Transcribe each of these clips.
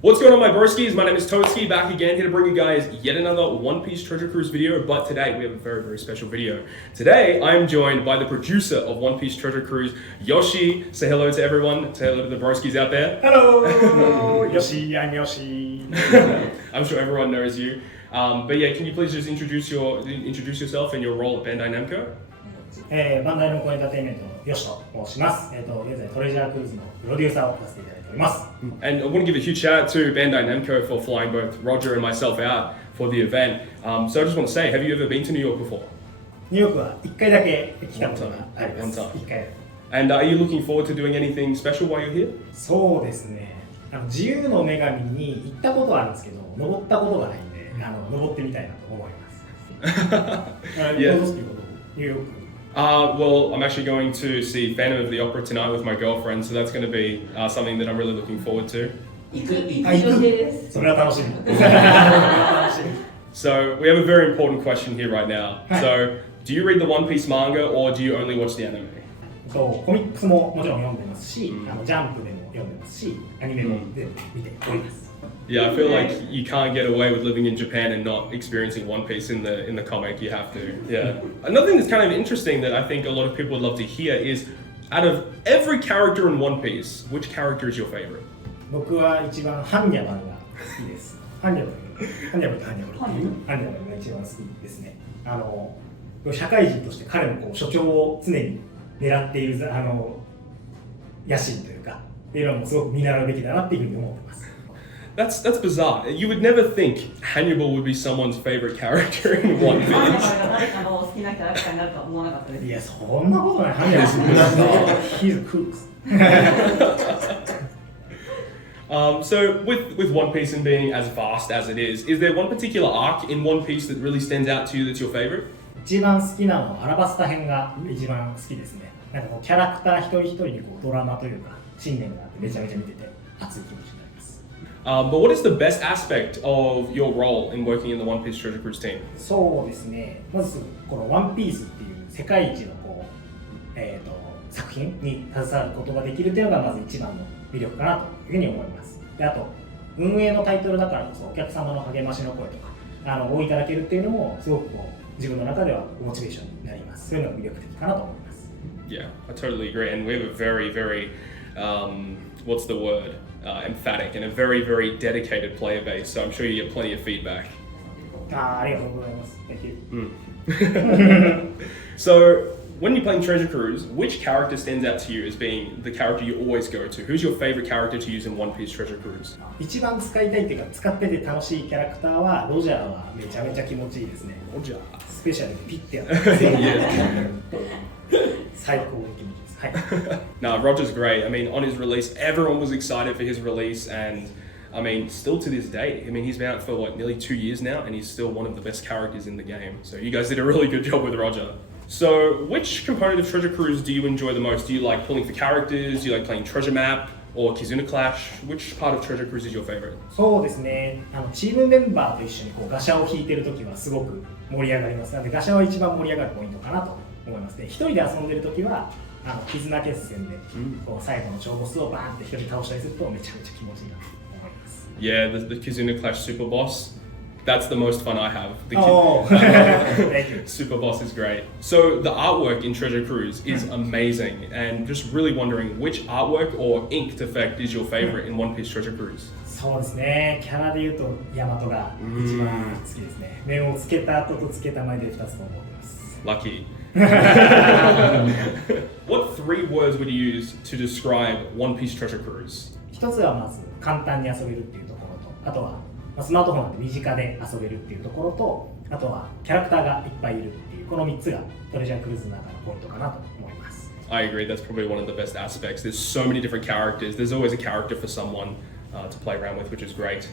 What's going on, my broskiis? My name is Toadskii, back again here to bring you guys yet another One Piece Treasure Cruise video, but today we have a very special video. Today I am joined by the producer of One Piece Treasure Cruise, Yoshi. Say hello to everyone, say hello to the broskiis out there. Hello! Yoshi, I'm Yoshi. I'm sure everyone knows you. But yeah, can you please just introduce yourself and your role at Bandai Namco? バンダイのコエンターテインメントのヨシと申します。現在トレジャークルーズのプロデューサーをさせていただいております。And I want to give a huge shout out to Bandai Namco for flying both Roger and myself out for the event. So I just want to say, have you ever been to New York before? ニューヨークは1回だけ来たことがあります。1回。And are you looking forward to doing anything special while you're here? そうですね。自由の女神に行ったことはあるんですけど、登ったことがないんで、登ってみたいなと思います。Yeah. ニューヨーク。Well, I'm actually going to see Phantom of the Opera tonight with my girlfriend, so that's going to be something that I'm really looking forward to. So we have a very important question here right now. So, do you read the One Piece manga or do you only watch the anime? コミックスももちろん読んでますし、ジャンプでも読んでますし、アニメも見ております。Yeah, I feel like you can't get away with living in Japan and not experiencing One Piece in the comic. You have to. Yeah. Another thing that's kind of interesting that I think a lot of people would love to hear is, out of every character in One Piece, which character is your favorite? 僕は一番ハンニャバルが好きです。ハンニャバルが一番好きですね。社会人として彼の所長を常に狙っている野心というか、っていうのもすごく見習うべきだなっていうふうに思ってます。That's bizarre. You would never think Hannibal would be someone's favorite character in One Piece. いや、そんなことない。ハンニャバルHe's a cook. So with One Piece and being as vast as it is there one particular arc in One Piece that really stands out to you that's your favorite? 一番好きなのはアラバスタ編が一番好きですね。なんかキャラクター一人一人にドラマというか信念があってめちゃめちゃ見てて熱い気持ちになります。But what is the best aspect of your role in working in the One Piece Treasure Cruise team? そうですね。まずこのワンピースっていう世界一の作品に携わることができるというのがまず一番の魅力かなというふうに思います。で、あと運営のタイトルだからこそお客様の励ましの声とかをいただけるっていうのもすごく自分の中ではモチベーションになります。そういうのが魅力的かなと思います。Yeah, I totally agree. And we have a very what's the word? Emphatic and a very dedicated player base. So I'm sure you get plenty of feedback. ありがとうございます。Thank you. So when you're playing Treasure Cruise, which character stands out to you as being the character you always go to? Who's your favorite character to use in One Piece Treasure Cruise? 一番使いたいっていうか使ってて楽しいキャラクターはロジャーはめちゃめちゃ気持ちいいですね。ロジャー。スペシャルでピッてやって最高の気持ちです。はい。Nah, Roger's great. I mean, on his release, everyone was excited for his release, and I mean, still to this day, I mean, he's been out for nearly 2 years now, and he's still one of the best characters in the game. So you guys did a really good job with Roger. So, which component of Treasure Cruise do you enjoy the most? Do you like pulling for characters? Do you like playing Treasure Map or Kizuna Clash? Which part of Treasure Cruise is your favorite? そうですね。チームメンバーと一緒にガシャを引いてるときはすごく盛り上がります。なのでガシャは一番盛り上がるポイントかなと思いますね。一人で遊んでるときは絆決戦で最後の超ボスをバーンって一人倒したりするとめちゃめちゃ気持ちいいなと思います。Yeah, the Kizuna Clash Super Boss. That's the most fun I have. Thank you. Super Boss is great. So the artwork in Treasure Cruise is amazing, and just really wondering which artwork or inked effect is your favorite in One Piece Treasure Cruise? そうですね。キャラで言うとヤマトが一番好きですね。面をつけた後とつけた前で2つと思ってます。Lucky. What 3 words would you use to describe One Piece Treasure Cruise? 一つはまず簡単に遊べるっていうところと、あとはスマートフォンで身近で遊べるっていうところと、あとはキャラクターがいっぱいいるっていうこの3つがトレジャークルーズの中のポイントかなと思います。I agree. That's probably one of the best aspects. There's so many different characters. There's always a character for someone to play around with, which is great.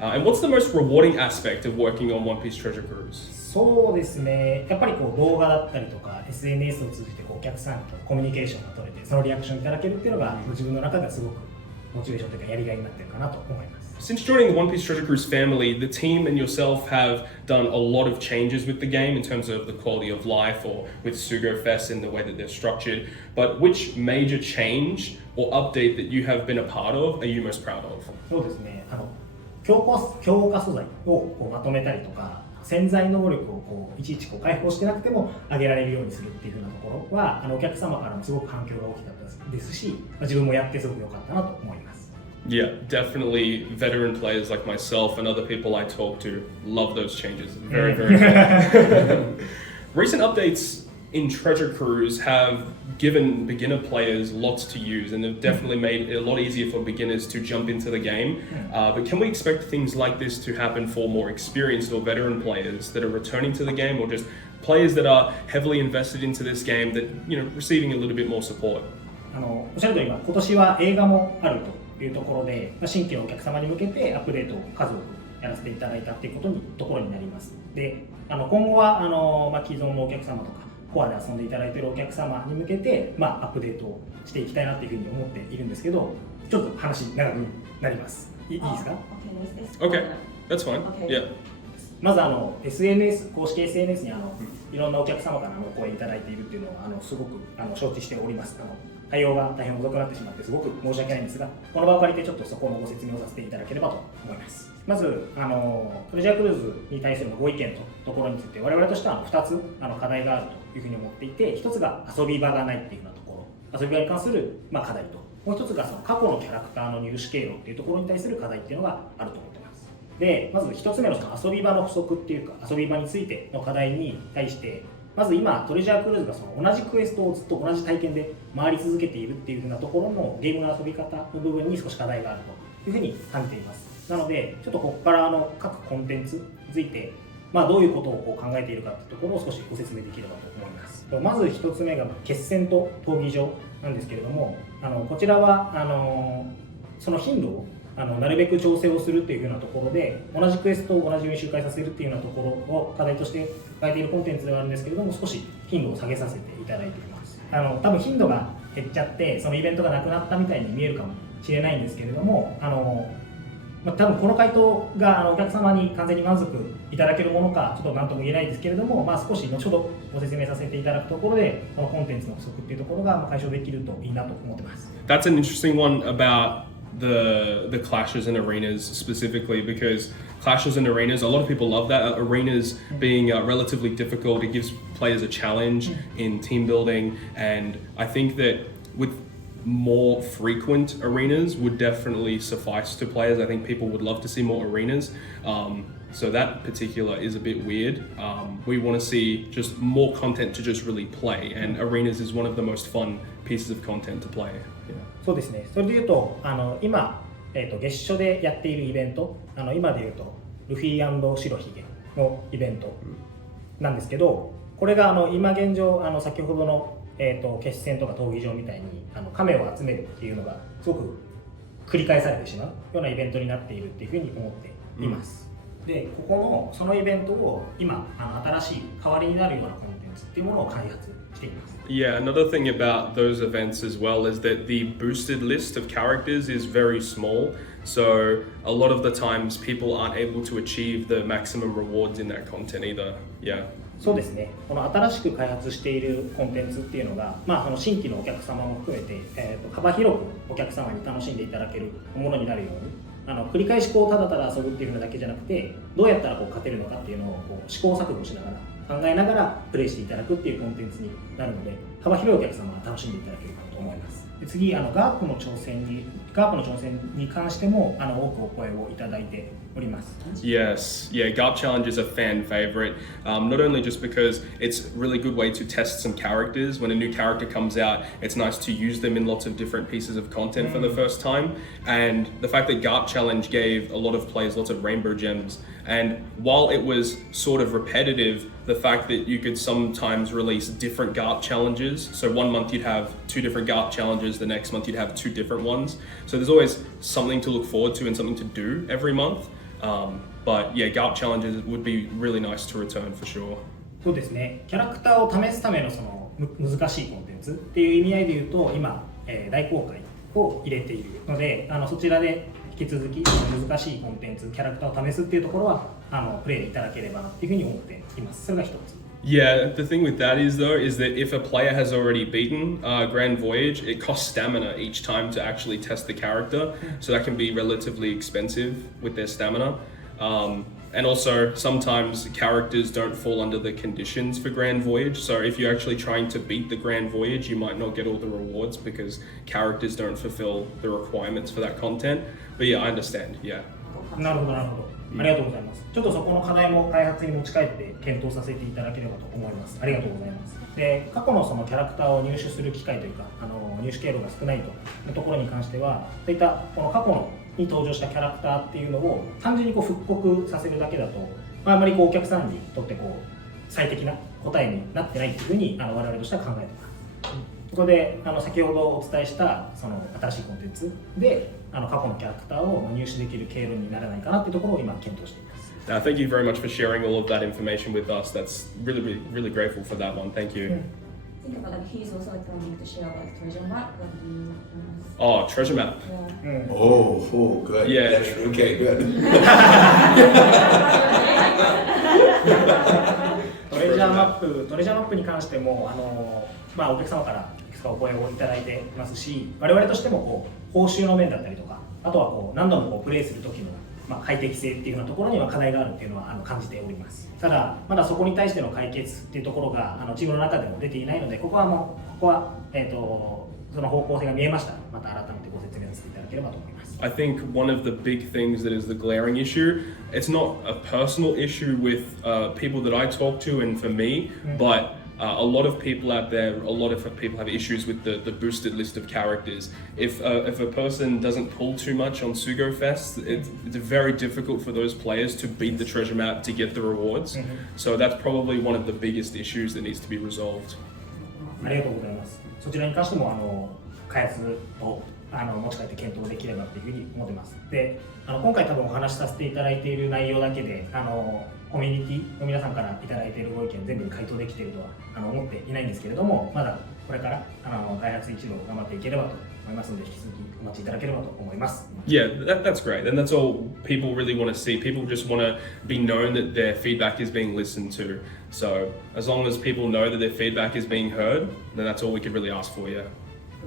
And what's the most rewarding aspect of working on One Piece Treasure Cruise? そうですね。やっぱり動画だったりとか SNS を通じてお客さんとコミュニケーションが取れて、そのリアクションいただけるっていうのが自分の中ではすごくモチベーションというかやりがいになってるかなと思います。Since joining the One Piece Treasure Cruise family, the team and yourself have done a lot of changes with the game in terms of the quality of life or with Sugo Fest and the way that they're structured. But which major change or update that you have been a part of are you most proud of? そうですね、強化素材をこうまとめたりとか、潜在能力をこういちいちこう開放してなくても上げられるようにするっていう風なところはお客様からもすごく反響が大きかったですし、自分もやってすごく良かったなと思います。Yeah, definitely veteran players like myself and other people I talk to love those changes. Very, very good. Recent updates in Treasure Cruise have given beginner players lots to use and have definitely made it a lot easier for beginners to jump into the game. But can we expect things like this to happen for more experienced or veteran players that are returning to the game, or just players that are heavily invested into this game that, receiving a little bit more support? おっしゃるとおり今年は映画もあるというところで、新規のお客様に向けてアップデートを数多くやらせていただいたというところになります。で、今後は既存のお客様とかコアで遊んでいただいているお客様に向けて、アップデートをしていきたいなというふうに思っているんですけど、ちょっと話長くなります。いいですか？ Okay, that's fine. Yeah. まずSNS 公式 SNS にいろんなお客様からお声いただいているっていうのをすごく承知しております。対応が大変遅くなってしまってすごく申し訳ないんですが、この場を借りてちょっとそこのご説明をさせていただければと思います。まずトレジャークルーズに対するご意見とところについて我々としては2つ課題があるというふうに思っていて、1つが遊び場がないっていうようなところ、遊び場に関する課題と、もう1つがその過去のキャラクターの入手経路っていうところに対する課題っていうのがあると思っています。で、まず1つ目のその遊び場の不足っていうか、遊び場についての課題に対して、まず今トレジャークルーズがその同じクエストをずっと同じ体験で回り続けているっていう風なところのゲームの遊び方の部分に少し課題があるというふうに感じています。なのでちょっとここから各コンテンツについてどういうことを考えているかというところを少しご説明できればと思います。まず1つ目が決戦と闘技場なんですけれども、こちらはその頻度をなるべく調整をするっていう風なところで、同じクエストを同じように周回させるっていうようなところを課題として抱えているコンテンツではあるんですけれども、少し頻度を下げさせていただいています。多分頻度が減っちゃってそのイベントがなくなったみたいに見えるかもしれないんですけれども、多分この回答がお客様に完全に満足いただけるものかちょっと何とも言えないですけれども、少し後ほどご説明させていただくところでこのコンテンツの不足っていうところが解消できるといいなと思ってます。That's an interesting one about the clashes and arenas specifically, because clashes and arenas, a lot of people love that. Arenas being relatively difficult, it gives players a challenge in team building, and I think that with more frequent arenas would definitely suffice to players. I think people would love to see more arenas. So that particular is a bit weird. We want to see just more content to just really play, and arenas is one of the most fun pieces of content to play. Yeah. そうですね。それでいうと今、月初でやっているイベント、今でいうとルフィ&白ひげのイベントなんですけど、これが今現状先ほどの、決戦とか闘技場みたいに亀を集めるっていうのがすごく繰り返されてしまうようなイベントになっているっていうふうに思っています。で、ここのそのイベントを今新しい代わりになるようなコンテンツっていうものを開発しています。Yeah, another thing about those events as well is that the boosted list of characters is very small. So a lot of the times people aren't able to achieve the maximum rewards in that content either. Yeah. そうですね。この新しく開発しているコンテンツっていうのが、新規のお客様も含めて、幅広くお客様に楽しんでいただけるものになるように、繰り返しただただ遊ぶっていうのだけじゃなくて、どうやったら勝てるのかっていうのを試行錯誤しながら考えながらプレイしていただくっていうコンテンツになるので、幅広いお客様が楽しんでいただけるかと思います。で、次ガープの挑戦に関しても多くお声をいただいております。Yes, yeah, GARP Challenge is a fan favorite. Not only just because it's a really good way to test some characters. When a new character comes out, it's nice to use them in lots of different pieces of content for the first time. And the fact that GARP Challenge gave a lot of players lots of rainbow gems. And while it was sort of repetitive, the fact that you could sometimes release different GARP challenges. So one month you'd have 2 different GARP challenges, the next month you'd have 2 different ones. So there's always something to look forward to and something to do every month. But yeah, GARP challenges would be really nice to return for sure. そうですね。キャラクターを試すためのその難しいコンテンツっていう意味合いで言うと、今、大公開を入れているので、そちらで引き続き難しいコンテンツ、キャラクターを試すっていうところはプレイいただければなっていうふうに思っています。それが一つ。Yeah, the thing with that is though, is that if a player has already beaten Grand Voyage, it costs stamina each time to actually test the character, so that can be relatively expensive with their stamina. And also, sometimes characters don't fall under the conditions for Grand Voyage, so if you're actually trying to beat the Grand Voyage, you might not get all the rewards because characters don't fulfill the requirements for that content. But yeah, I understand, yeah. なるほどなるほど。ありがとうございます。ちょっとそこの課題も開発に持ち帰って検討させていただければと思います。ありがとうございます。で、過去のそのキャラクターを入手する機会というか、入手経路が少ないというところに関しては、そういったこの過去のに登場したキャラクターっていうのを単純に復刻させるだけだと、あまりお客さんにとって最適な答えになってないというふうに我々としては考えています。そこで先ほどお伝えしたその新しいコンテンツで過去のキャラクターを入手できる経路にならないかなというところを今検討しています。Thank you very much for sharing all of that information with us. That's really grateful for that one. Thank you. Think about he's also planning to share about treasure map. What do you Oh, treasure map. Yeah. Oh, good. Yeah. That's, okay, good. トレジャーマップに関してもお客様からいくつかお声をいただいていますし、我々としても報酬の面だったりとか、あとは何度もプレイする時の快適性っていうようなところには課題があるっていうのは感じております。ただまだそこに対しての解決っていうところがチームの中でも出ていないので、ここはその方向性が見えましたら、また改めてご説明させていただければと思います。I think one of the big things that is the glaring issue, it's not a personal issue with people that I talk to and for me, but a lot of people out there, a lot of people have issues with the boosted list of characters. If a person doesn't pull too much on Sugo Fest, it's very difficult for those players to beat the treasure map to get the rewards. So that's probably one of the biggest issues that needs to be resolved. ありがとうございます。そちらに関しても開発を持ち帰って検討できればというふうに思ってます。で、今回多分お話しさせていただいている内容だけでコミュニティの皆さんからいただいているご意見全部に回答できているとは思っていないんですけれども、まだこれから開発一路頑張っていければと思いますので、引き続きお待ちいただければと思います。Yeah, that's great, and that's all people really want to see. People just want to be known that their feedback is being listened to. So as long as people know that their feedback is being heard, then that's all we could really ask for. Yeah.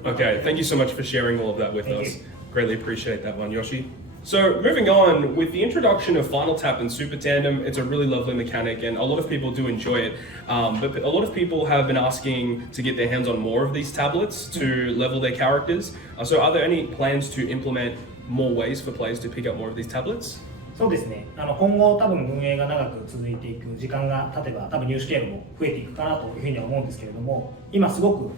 Okay, thank you so much for sharing all of that with us. Greatly appreciate that one, Yoshi. So moving on, with the introduction of Final Tap and Super Tandem, it's a really lovely mechanic and a lot of people do enjoy it. But a lot of people have been asking to get their hands on more of these tablets to level their characters. So are there any plans to implement more ways for players to pick up more of these tablets? そうですね。今後多分運営が長く続いていく、時間が経てば多分入手経路も増えていくかなというふうには思うんですけれども、今すごく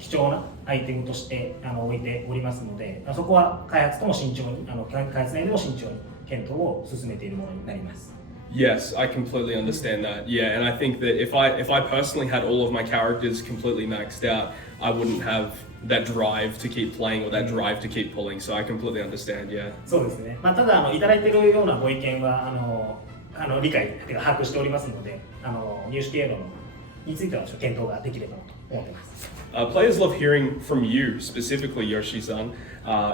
貴重なアイテムとして置いておりますので、そこは開発とも慎重に開発内でも慎重に検討を進めているものになります。Yes, I completely understand that. Yeah, and I think that if I personally had all of my characters completely maxed out, I wouldn't have that drive to keep playing or that drive to keep pulling. So I completely understand. Yeah. そうですね。ただいただいているようなご意見は理解把握しておりますので、入手経路については検討ができればと思っています。Players love hearing from you, specifically Yoshi-san,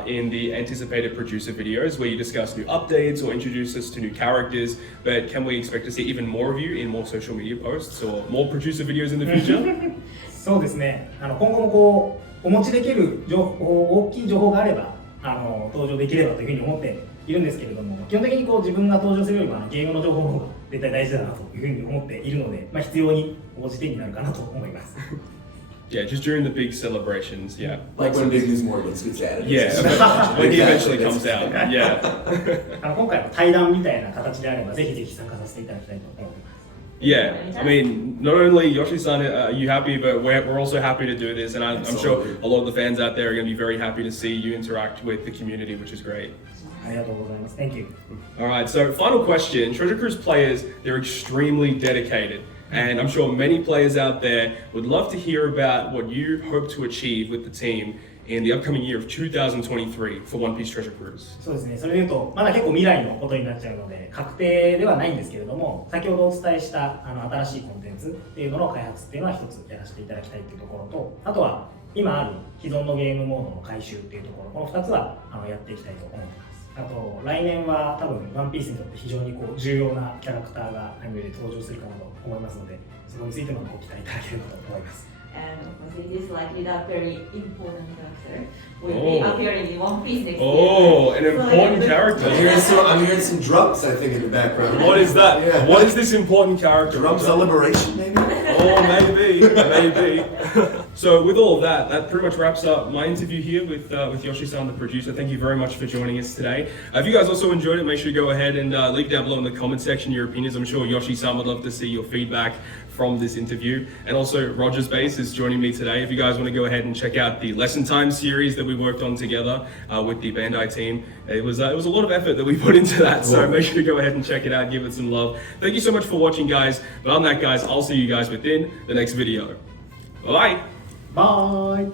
in the anticipated producer videos where you discuss new updates or introduce us to new characters. But can we expect to see even more of you in more social media posts or more producer videos in the future? そうですね。今後もお持ちできる大きい情報があれば登場できればというふうに思っているんですけれども、基本的に自分が登場するよりもゲームの情報の方が絶対大事だなというふうに思っているので、必要に応じてになるかなと思います。Yeah, just during the big celebrations, yeah. Like when Big News Morgans gets added. Yeah, when he eventually comes out, yeah. 今回の対談みたいな形であれば、ぜひぜひ参加させていただきたいと思います。Yeah, I mean, not only Yoshi-san, are you happy, but we're also happy to do this, and I'm sure a lot of the fans out there are going to be very happy to see you interact with the community, which is great. ありがとうございます。Thank you. All right, so final question. Treasure Cruise players, they're extremely dedicated. And I'm sure many players out there would love to hear about what you hope to achieve with the team in the upcoming year of 2023 for One Piece Treasure Cruise. そうですね。それで言うと、まだ結構未来のことになっちゃうので、確定ではないんですけれども、先ほどお伝えした新しいコンテンツっていうのの開発っていうのは一つやらせていただきたいっていうところと、あとは今ある既存のゲームモードの回収っていうところ、この2つはやっていきたいと思ってます。あと来年は多分ワンピースにとって非常に重要なキャラクターがアニメで登場するかなと思いますので、そこについてもご期待いただければと思います。And of course, it is likely that very important character will be appearing in One Piece next year. Oh, an important I'm character. hearing some drums, I think, in the background. What is that? Yeah. What is this important character? Drums of liberation, maybe? Oh, maybe. So with all of that, that pretty much wraps up my interview here with Yoshi-san, the producer. Thank you very much for joining us today. If you guys also enjoyed it, make sure to go ahead and leave down below in the comment section your opinions. I'm sure Yoshi-san would love to see your feedback from this interview. And also Rogers Base is joining me today. If you guys want to go ahead and check out the Lesson Time series that we worked on together with the Bandai team. It was a lot of effort that we put into that, so make sure to go ahead and check it out, give it some love. Thank you so much for watching, guys. But on that, guys, I'll see you guys within the next video. Bye-bye. Bye!